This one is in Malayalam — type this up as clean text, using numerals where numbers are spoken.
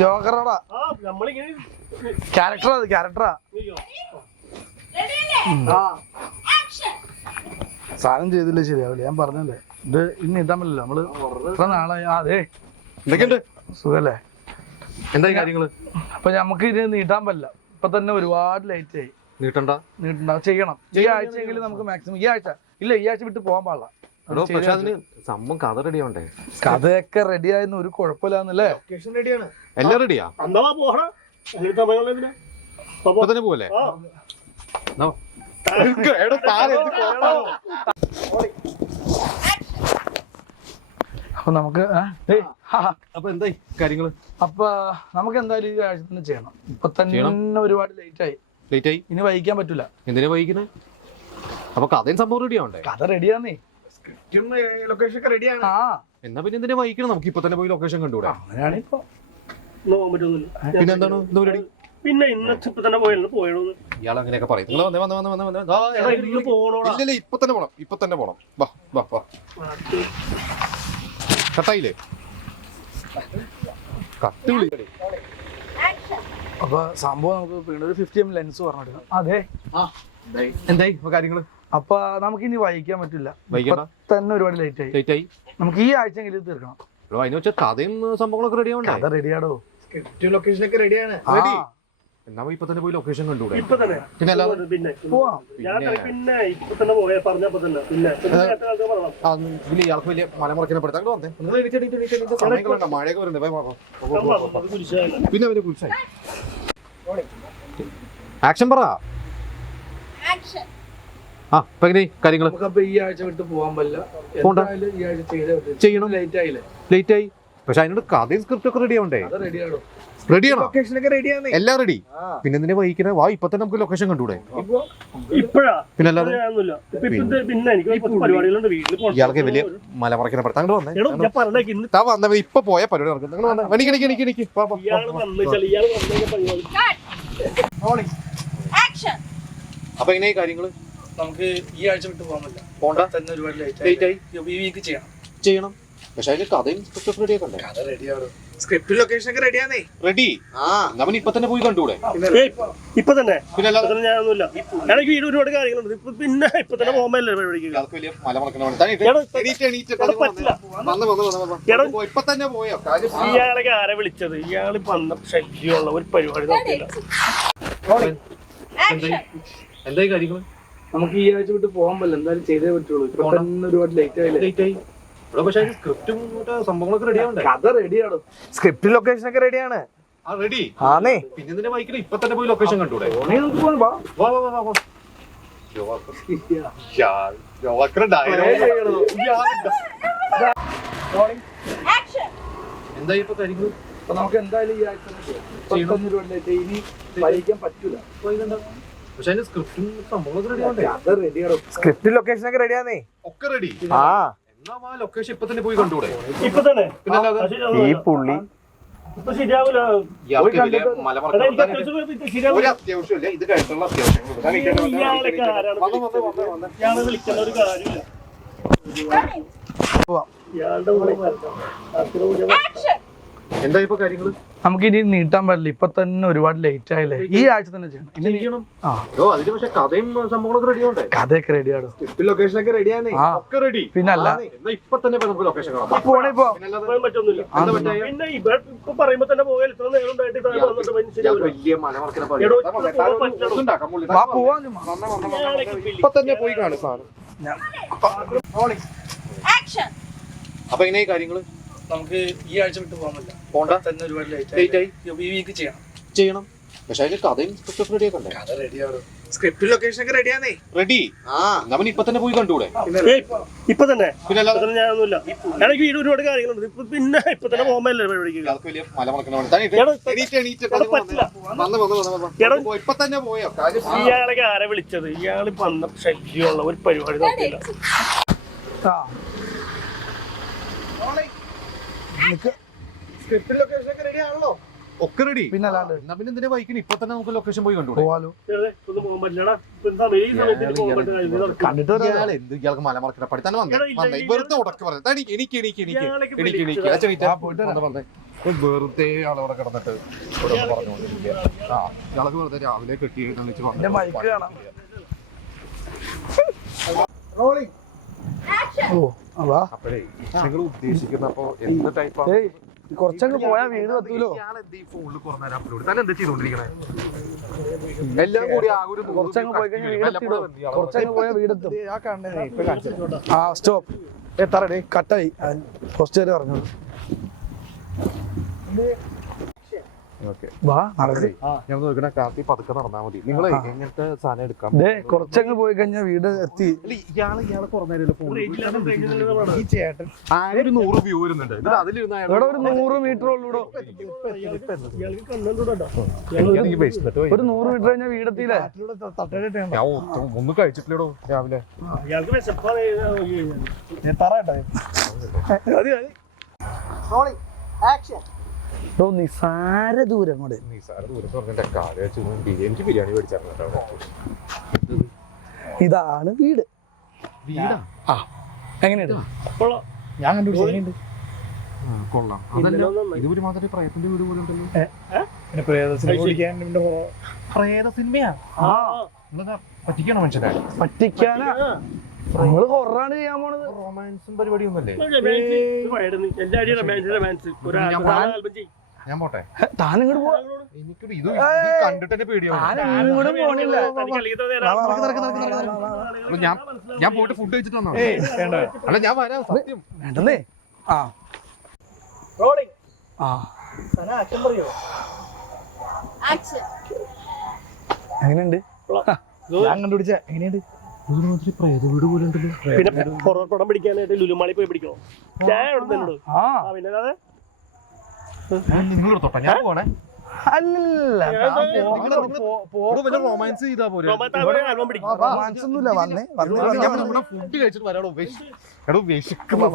ജോക്കറോടാ ക്യാരക്ടറാ അത് ക്യാരക്ടറാ. സാധനം ചെയ്തില്ല ശരിയാവില്ല, ഞാൻ പറഞ്ഞല്ലേ. ഇത് ഇന്ന് ഇട്ടാൻ പറ്റില്ല, നമ്മള് ഇത്ര നാളായി. അതെ എന്തൊക്കെയുണ്ട്, സുഖല്ലേ? എന്തായി കാര്യങ്ങള്? അപ്പൊ നമുക്ക് ഇത് നീട്ടാൻ പറ്റില്ല, ഇപ്പൊ തന്നെ ഒരുപാട് ലേറ്റ് ആയി. നീട്ടണ്ട ചെയ്യണം. ഈ ആഴ്ചയെങ്കിലും നമുക്ക് മാക്സിമം. ഈ ആഴ്ച ഇല്ല, ഈ ആഴ്ച വിട്ട് പോകാൻ പാടില്ല. സംഭവം കഥ റെഡി ആവണ്ടേ? കഥയൊക്കെ റെഡി ആയെന്ന് ഒരു കുഴപ്പമില്ലാന്നല്ലേ? എല്ലാം റെഡിയാ? തന്നെ പോലെ അപ്പൊ നമുക്ക് അപ്പൊ എന്തായി കാര്യങ്ങള്? അപ്പൊ നമുക്ക് എന്തായാലും ഈ ആഴ്ച തന്നെ ചെയ്യണം. ഇപ്പൊ തന്നെ ഒരുപാട് ലേറ്റ് ആയി. ഇനി വൈകിക്കാൻ പറ്റൂല. എന്തിനാ വൈകിക്കുന്നത്? അപ്പൊ കഥയും സംഭവം റെഡി ആവണ്ടേ? കഥ റെഡിയാന്നേ, ലൊക്കേഷൻ ഒക്കെ റെഡിയാണ്. എന്നാ പിന്നെ എന്തിനാ വൈകിക്കണം? നമുക്ക് ഇപ്പൊ തന്നെ പോയി ലൊക്കേഷൻ കണ്ടുകൂടാ? അങ്ങനെയാണ് ഇപ്പൊ. പിന്നെ എന്താണ് പരിപാടി? പിന്നെ ഇന്നത്തെ തന്നെ പോയോളൂ. ഇയാൾ അങ്ങനെയൊക്കെ പറയും. ഇല്ലല്ലേ, ഇപ്പൊ തന്നെ പോണം, ഇപ്പൊ തന്നെ പോണം. വാ വാ വാ. കട്ടായില്ലേ? കട്ടുവിളി. അപ്പൊ സംഭവം നമുക്ക് പിന്നെ ഒരു 50 mm ലെൻസ് പറഞ്ഞിട്ട്. അതെ എന്തായി കാര്യങ്ങള്? അപ്പൊ നമുക്ക് ഇനി വൈകിക്കാൻ പറ്റില്ല, തന്നെ ഒരുപാട് ലേറ്റ് ആയി. നമുക്ക് ഈ ആഴ്ചയെങ്കിലും തീർക്കണം. അതിന് വെച്ചാൽ കഥയും സംഭവങ്ങളൊക്കെ റെഡി ആവണ്ടേ? കഥ റെഡിയാടോ, ലൊക്കേഷൻ ഒക്കെ റെഡിയാണ്. എന്നാ ഇപ്പൊ തന്നെ പോയി ലൊക്കേഷൻ കണ്ടുകൂടെ? ഇപ്പൊ തന്നെ പിന്നെ പോവാം. പിന്നെ ഇപ്പൊ തന്നെ പോയാ പറഞ്ഞപ്പോ തന്നെ പിന്നെ ഇയാൾക്ക് വലിയ മലമുറക്കിനെ പെടുത്താൻ വന്നേ. മഴയൊക്കെ വരുന്നുണ്ട്. പിന്നെ അവര് കുറിച്ചായി ആക്ഷൻ പറ. ആ ഇപ്പൊ എങ്ങനെ കാര്യങ്ങള്? നമുക്കപ്പൊ ഈ ആഴ്ച വിട്ട് പോകാൻ പറ്റില്ല. ഈ ആഴ്ച ചെയ്യണം. ലേറ്റ് ആയില്ലേ? ലേറ്റ് ആയി. പക്ഷെ അതിനോട് കഥയും സ്ക്രിപ്റ്റ് ഒക്കെ റെഡി ആവണ്ടേ? റെഡിയാണോ? റെഡിയാണോ? ലൊക്കേഷൻ ഒക്കെ റെഡിയാണ്. എല്ലാം റെഡി. പിന്നെ എന്തിനാ വഹിക്കുന്നത്? വാ ഇപ്പൊ തന്നെ നമുക്ക് ലൊക്കേഷൻ കണ്ടുകൂടെ? ഇപ്പഴാ പിന്നെ അല്ലാതെ പിന്നെ എനിക്ക് പരിപാടികളുണ്ട് വീട്ടിൽ. ഇയാൾക്ക് വലിയ മലമുറക്കിനെ പെടുത്താൻ വന്നേ. വന്ന ഇപ്പൊ പോയ പരിപാടി നടക്കും. അപ്പൊ എങ്ങനെയാ കാര്യങ്ങള്? നമുക്ക് ഈ ആഴ്ച വിട്ട് പോകാൻ പറ്റില്ല. പോണ്ട, തന്നെ ഒരുപാട് ലേറ്റ് ആയി. ഈ വീക്ക് ചെയ്യണം. പക്ഷെ അതിന് കഥയും സ്ക്രിപ്റ്റ് റെഡി ആക്കണ്ടേ? കഥ റെഡിയാടോ, സ്ക്രിപ്റ്റ് ലൊക്കേഷൻ ഒക്കെ റെഡിയാണേ. റെഡി. അവൻ ഇപ്പൊ തന്നെ പോയി കണ്ടുകൂടെ? ഇപ്പൊ തന്നെ പിന്നെ ഞാനൊന്നുമില്ല, എനിക്ക് വീട് ഒരുപാട് കാര്യങ്ങളുണ്ട്. പിന്നെ ഇപ്പൊ തന്നെ പോകുമ്പല്ലേ പരിപാടിക്ക്. ഇപ്പൊ തന്നെ പോയോ? ഇയാളൊക്കെ ആരെ വിളിച്ചത്? ഇയാള് വന്ന ശല്യമുള്ള ഒരു പരിപാടി നോക്കില്ല. എന്തായി കാര്യങ്ങള്? നമുക്ക് ഈ ആഴ്ച വിട്ട് പോകാൻ പറ്റില്ല, എന്തായാലും ചെയ്തേ പറ്റുള്ളൂ. ഇപ്പൊ തന്നെ ഒരുപാട് ലേറ്റ് ആയി. പക്ഷെ സ്ക്രിപ്റ്റും സംഭവങ്ങളൊക്കെ റെഡി ആവണ്ടേ? കഥ റെഡിയാടോ, സ്ക്രിപ്റ്റ് ലൊക്കേഷൻ ഒക്കെ റെഡിയാണ്. റെഡി ആണേ. പിന്നെ വൈകിട്ട് ഇപ്പൊ തന്നെ പോയി ലൊക്കേഷൻ കണ്ടൂടെ? എന്തായി ഇപ്പൊ കാര്യങ്ങള്? അപ്പൊ നമുക്ക് എന്തായാലും ഈ ആഴ്ച ഒരുപാട് ലേറ്റ്. ഇനി വൈകിക്കാൻ പറ്റൂല. പക്ഷെ അതിന്റെ സ്ക്രിപ്റ്റും സംഭവങ്ങളൊക്കെ റെഡി ആവണ്ടേ? കഥ റെഡിയാടോ, സ്ക്രിപ്റ്റ് ലൊക്കേഷൻ ഒക്കെ റെഡിയാണേ. ഒക്കെ റെഡി. എന്നാ ലൊക്കേഷൻ ഇപ്പൊ തന്നെ പോയി കണ്ടൂടെ? ഇപ്പൊ തന്നെ. ഈ പുള്ളി ശരിയാവില്ല. അത്യാവശ്യമില്ല, ഇത് കഴിഞ്ഞിട്ടുള്ള അത്യാവശ്യം വിളിക്കുന്ന ഒരു കാര്യമില്ല. എന്താ ഇപ്പൊ കാര്യങ്ങള്? നമുക്ക് ഇനി നീട്ടാൻ പറ്റില്ല, ഇപ്പൊ തന്നെ ഒരുപാട് ലേറ്റ് ആയില്ലേ? ഈ ആഴ്ച തന്നെ ചെയ്യണം. അതിന് പക്ഷെ കഥയും സംഭവങ്ങളൊക്കെ റെഡി ആവണ്ടേ? കഥയൊക്കെ റെഡിയാടോ, ലൊക്കേഷൻ ഒക്കെ റെഡിയാണ്. ഒക്കെ റെഡി. പിന്നല്ല ഇപ്പൊ തന്നെ നമുക്ക് ലൊക്കേഷൻ കാണാം. പറ്റൊന്നുമില്ല. പിന്നെ ഇപ്പൊ പറയുമ്പോ തന്നെ പോയാൽ ഇത്ര നേരം ഉണ്ടായിട്ട് വലിയ മലമറക്കിനെ ഇപ്പൊ തന്നെ പോയി കാണും സാധനം. അപ്പൊ എങ്ങനെയാ കാര്യങ്ങള്? നമുക്ക് ഈ ആഴ്ച വിട്ട് പോകാൻ പറ്റില്ല, പോണ്ട, തന്നെ ഒരുപാട് ലേറ്റ് ആയി. ഈ വീക്ക് ചെയ്യണം. പക്ഷെ അതിന് കഥയും സ്ക്രിപ്റ്റ് റെഡി ആക്കണ്ടേ? കഥ റെഡിയാടോ, സ്ക്രിപ്റ്റ് ലൊക്കേഷൻ ഒക്കെ റെഡിയാണേ. റെഡി. അവൻ ഇപ്പൊ തന്നെ പോയി കണ്ടുകൂടെ? ഇപ്പൊ തന്നെ. ഞാനൊന്നുമില്ല, എനിക്ക് വീട് ഒരുപാട് കാര്യങ്ങളുണ്ട്. പിന്നെ ഇപ്പൊ തന്നെ പോകുമ്പല്ലേ പരിപാടിക്ക്. വലിയ മലമുറക്കിനെ ഇപ്പൊ തന്നെ പോയോ? ഇയാളൊക്കെ ആരെ വിളിച്ചത്? ഇയാള് വന്ന ശല്യമുള്ള ഒരു പരിപാടി നോക്കില്ല. സ്ക്രിപ്റ്റ് ലൊക്കേഷൻ ഒക്കെ റെഡി ആണല്ലോ? ഒക്കെ റെഡി. പിന്നെ അല്ലാണ്ട് എന്നാ പിന്നെ എന്തിനാ ബൈക്കിന് ഇപ്പൊ തന്നെ നമുക്ക് ലൊക്കേഷൻ പോയി കണ്ടുകൂടെ? പോവാലോ. ഒന്ന് പോകാൻ പറ്റില്ലടാ. ഇപ്പൊ എന്താ ഈ സമയത്ത് എനിക്ക് പോകാൻ പറ്റില്ല. കണ്ടിട്ട് വരാം. ഇയാൾക്ക് മലമറക്കിനെ പഠി തന്നെ വന്നേ വെറുതെ ഉടക്ക് പറഞ്ഞു എനിക്ക് വെറുതെ ആളവിടെ കിടന്നിട്ട് പറഞ്ഞുകൊണ്ടിരിക്കുക. ഇയാൾക്ക് വെറുതെ രാവിലെ കെട്ടി എന്റെ ബൈക്ക് കാണാം. ഓ അതാ അപ്പോഴേ നിങ്ങൾ ഉദ്ദേശിക്കുന്ന അപ്പൊ എന്ത് ടൈപ്പാണ്? ഏയ് കുറച്ചങ്ങ് പോയാ വീട് എത്തൂലോ. എല്ലാം കൂടി കുറച്ചങ്ങ് പോയി കഴിഞ്ഞാൽ വീടെത്തിടോ. കുറച്ചങ്ങ് പോയാൽ വീടെത്തും. ആ സ്റ്റോപ്പ് എത്താറേ കട്ടായി ഫസ്റ്റ് വരെ പറഞ്ഞത്. വാ നടക്കേ. ഞാൻ നോക്കണ കാപ്പി പതുക്കെ നടന്നാ മതി. നിങ്ങളെ എങ്ങനത്തെ സാധനം എടുക്കാം? കുറച്ചങ്ങ് പോയി കഴിഞ്ഞാൽ വീട് എത്തി. ഇയാള് കുറഞ്ഞ ചേട്ടൻ ആകെ ഒരു 100 വ്യൂ വരുന്നുണ്ട്. ഇവിടെ ഒരു 100 മീറ്റർ ഉള്ളൂടോ. ഒരു 100 മീറ്റർ കഴിഞ്ഞാൽ വീടെത്തിയില്ലേ? ഞാൻ ഒന്നും കഴിച്ചിട്ടില്ലടോ രാവിലെ. നിസാര ദൂരം കൂടെ. എനിക്ക് ബിരിയാണി മേടിച്ചായിരുന്നു. ഇതാണ് വീട്. വീടാ? ആ എങ്ങനെയുണ്ട്? ഞാൻ കണ്ടുപിടിച്ചു. കൊള്ളാം. അതല്ല ഇതുപോലെ മാത്രമേ പ്രയത്തിന്റെ വീട് പോലെ ഉണ്ടല്ലോ. പിന്നെ പ്രേത സിനിമയാ? പറ്റിക്കണോ മനുഷ്യനെ? പറ്റിക്കാനാ നമ്മള് ഹൊറാണ് ചെയ്യാൻ പോണത്. റൊമാൻസും പരിപാടി ഒന്നല്ലേ? ഞാൻ പോട്ടെ. താനിങ്ങോട്ട് പോവാ. എനിക്കൊരു ഇത് കണ്ടിട്ട് തന്നെ പേടിയാവും. പോണില്ല. ഞാൻ പോയിട്ട് ഫുഡ് കഴിച്ചിട്ട് വന്നോ? അല്ല ഞാൻ വരാം സത്യം. വേണ്ടേ? ആ ആ എങ്ങനെയുണ്ട്? ഞാൻ കണ്ടുപിടിച്ച എങ്ങനെയുണ്ട്? പിന്നെ ഹൊറർ പടം പിടിക്കാനായിട്ട് ലുലുമാളി പോയി പിടിക്കണോ? നിങ്ങൾ തൊട്ടാ ഞാൻ പോണേ. അല്ലല്ല റൊമാൻസ് ചെയ്താ പോരെ? റൊമാൻസ് ഒന്നുമില്ല. വന്നേ ഫുഡ് കഴിച്ചിട്ട് വരാടോ. വിശക്കുന്നു.